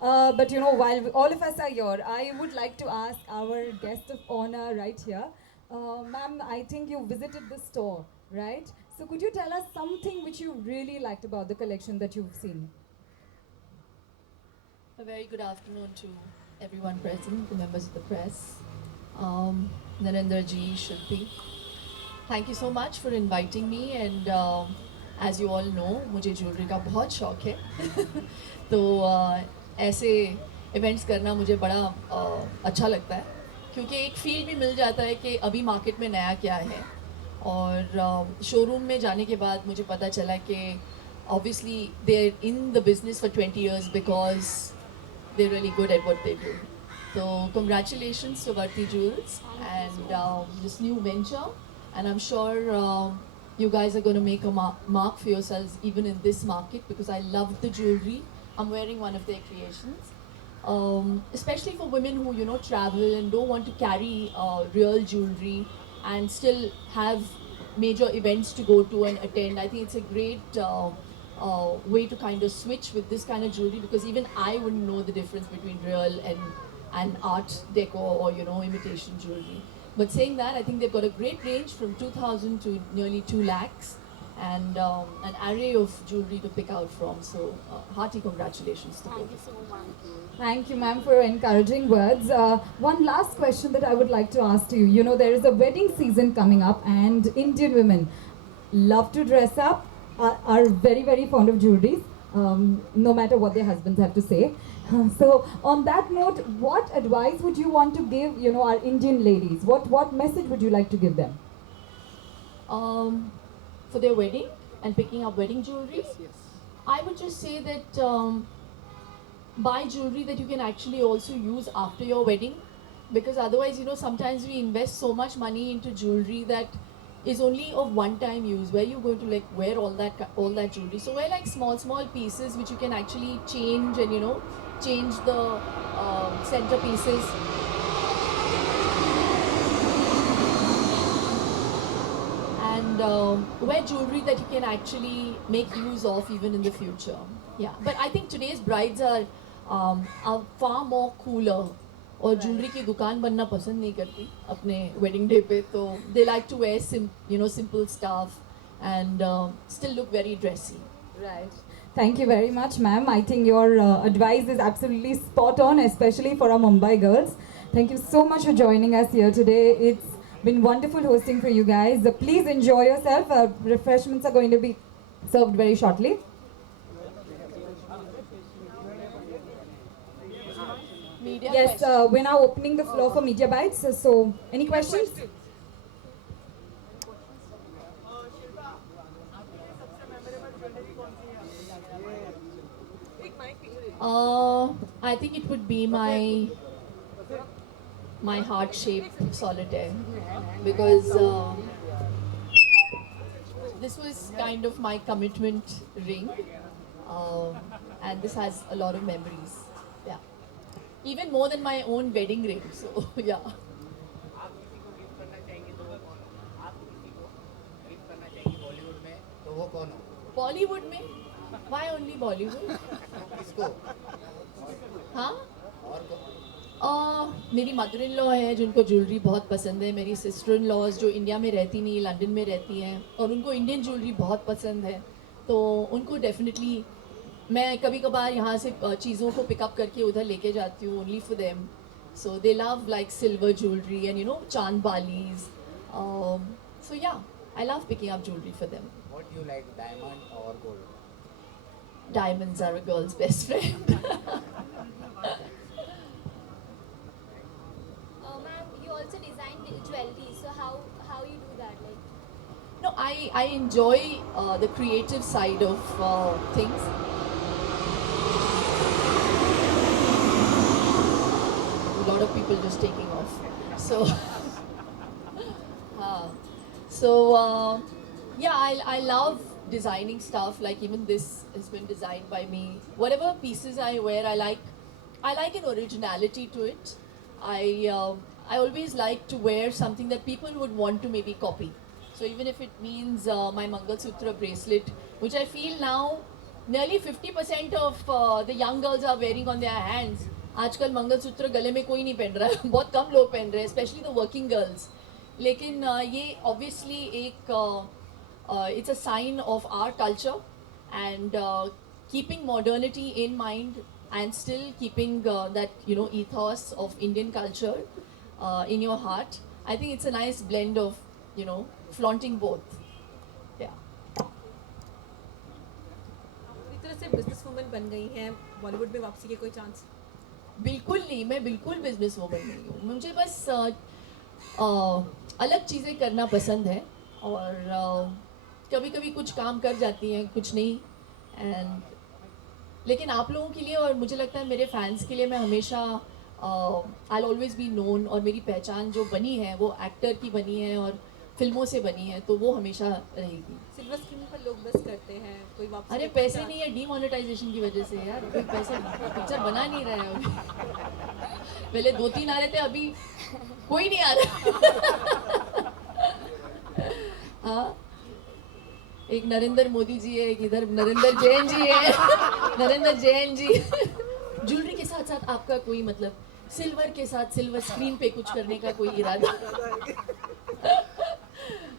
But while all of us are here, I would like to ask our guest of honor right here. Ma'am, I think you visited the store, right? So could you tell us something which you really liked about the collection that you've seen? A very good afternoon to everyone present, the members of the press, Narendra ji, Shilpi. Thank you so much for inviting me and as you all know, मुझे jewellery का बहुत शौक है तो ऐसे events करना मुझे बड़ा अच्छा लगता है क्योंकि एक फील भी मिल जाता है कि अभी मार्केट में नया क्या है और शोरूम में जाने के बाद मुझे पता चला कि obviously they're in the business for 20 years because they're really good at what they do. So congratulations to Varti Jewels and this new venture. And I'm sure you guys are going to make a mark for yourselves even in this market because I love the jewelry. I'm wearing one of their creations. Especially for women who travel and don't want to carry real jewelry and still have major events to go to and attend. I think it's a great way to kind of switch with this kind of jewelry because even I wouldn't know the difference between real and art decor or imitation jewelry. But saying that, I think they've got a great range from 2,000 to nearly 2 lakhs and an array of jewelry to pick out from. So hearty congratulations to both. Thank you, ma'am, for your encouraging words. One last question that I would like to ask you. There is a wedding season coming up, and Indian women love to dress up, are very, very fond of jewelry, no matter what their husbands have to say. So, on that note, what advice would you want to give, our Indian ladies? What message would you like to give them? Um, for their wedding and picking up wedding jewelry, I would just say that buy jewelry that you can actually also use after your wedding because otherwise sometimes we invest so much money into jewelry that is only of one time use where you're going to like wear all that jewelry. So wear like small pieces which you can actually change and change the center pieces and wear jewelry that you can actually make use of even in the future. Yeah, but I think today's brides are far more cooler और jewellery की दुकान बनना पसंद नहीं करती अपने wedding day पे तो they like to wear simple stuff and still look very dressy. Right. Thank you very much, ma'am. I think your advice is absolutely spot on, especially for our Mumbai girls. Thank you so much for joining us here today. It's been wonderful hosting for you guys. Please enjoy yourself. Refreshments are going to be served very shortly. Media Yes, questions. we're now opening the floor for media bites. So, any questions? I think it would be my heart shaped solitaire because this was kind of my commitment ring, and this has a lot of memories. Yeah, even more than my own wedding ring. So yeah. आप किसी को gift करना चाहेंगे तो वो कौन आप किसी को गिफ्ट करना चाहेंगे बॉलीवुड में तो वो कौन हो बॉलीवुड में वाई ओनली बॉलीवुड. किसको हाँ. और मेरी मदर इन लॉ है जिनको ज्वेलरी बहुत पसंद है. मेरी सिस्टर इन लॉज जो इंडिया में रहती नहीं लंदन में रहती हैं और उनको इंडियन ज्वेलरी बहुत पसंद है तो उनको डेफिनेटली मैं कभी कभार यहाँ से चीज़ों को पिकअप करके उधर लेके जाती हूँ only for them. So they love like silver jewellery and चांद बालीज. सो या I love picking up jewellery for them. What you like diamond और gold Diamonds are a girl's best friend. Ma'am, you also design jewelry. So how you do that? Like, No, I enjoy the creative side of things. A lot of people just taking off. So, uh, so yeah, I love designing stuff. Like even this has been designed by me. Whatever pieces I wear, I like an originality to it. I always like to wear something that people would want to maybe copy. So even if it means my Mangal Sutra bracelet, which I feel now nearly 50% of the young girls are wearing on their hands. आजकल मंगलसूत्र गले में कोई नहीं पहन रहा है बहुत कम लोग पहन रहे हैं स्पेशली द वर्किंग गर्ल्स लेकिन ये ऑब्वियसली एक it's a sign of our culture and keeping modernity in mind and still keeping that ethos of Indian culture in your heart. I think it's a nice blend of flaunting both. Yeah. पूरी तरह से business woman बन गई हैं बॉलीवुड में वापसी के कोई चांस? बिल्कुल नहीं मैं बिल्कुल बिजनेस वूमन नहीं हूँ मुझे बस अलग चीज़ें करना पसंद है और कभी कभी कुछ काम कर जाती हैं कुछ नहीं एंड लेकिन आप लोगों के लिए और मुझे लगता है मेरे फैंस के लिए मैं हमेशा आई ऑलवेज बी नोन और मेरी पहचान जो बनी है वो एक्टर की बनी है और फिल्मों से बनी है तो वो हमेशा रहेगी. सिल्वर स्क्रीन पर लोग बस करते हैं कोई वापसी अरे के कोई पैसे चांस? नहीं है डीमोनेटाइजेशन की वजह से यार कोई पैसा पिक्चर बना नहीं रहे हैं अभी. पहले 2-3 आ रहे थे अभी कोई नहीं आ रहा. हाँ एक नरेंद्र मोदी जी है एक इधर नरेंद्र जैन जी है नरेंद्र जैन जी. ज्वेलरी के साथ साथ आपका कोई मतलब सिल्वर के साथ सिल्वर स्क्रीन पे कुछ करने का कोई इरादा?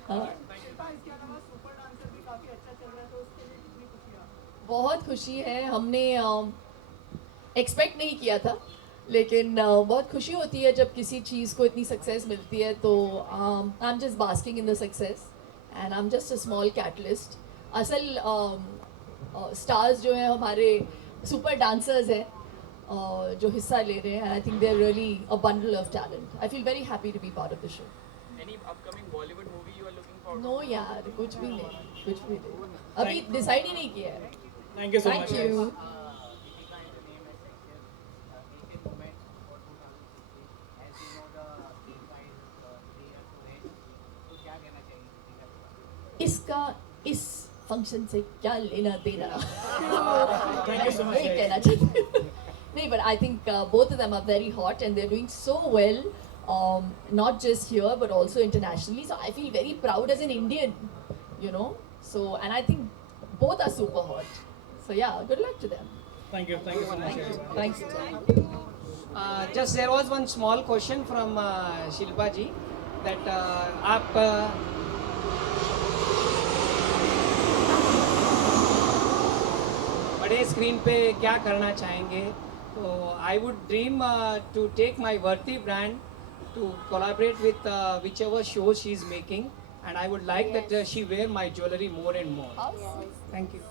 हाँ बहुत खुशी है हमने एक्सपेक्ट नहीं किया था लेकिन बहुत खुशी होती है जब किसी चीज़ को इतनी सक्सेस मिलती है तो I am just basking in the success and I am just a small catalyst. असल स्टार्स जो हैं हमारे सुपर डांसर्स हैं जो हिस्सा ले रहे हैं. I think they are really a bundle of talent. I feel very happy to be part of the show. Any upcoming Bollywood movie you are looking forward no यार कुछ भी नहीं अभी डिसाइड ही नहीं किया है. Thank you so thank much. You. Deepika in the name as success, take a moment for 2016 as you know the Deepika is 3 years to age. तो क्या कहना चाहिए Deepika के बारे में? इसका इस फंक्शन से क्या लेना देना? Thank you so much, वही guys. कहना चाहती हूँ. नहीं but I think both of them are very hot and they're doing so well. Not just here but also internationally. So I feel very proud as an Indian, So and I think both are super hot. So yeah, good luck to them. Thank you so much. Thanks. Just there was one small question from Shilpa ji that आप बड़े screen पे क्या करना चाहेंगे? तो I would dream to take my Varti brand to collaborate with whichever show she is making and I would like that she wear my jewelry more and more. Awesome. Thank you.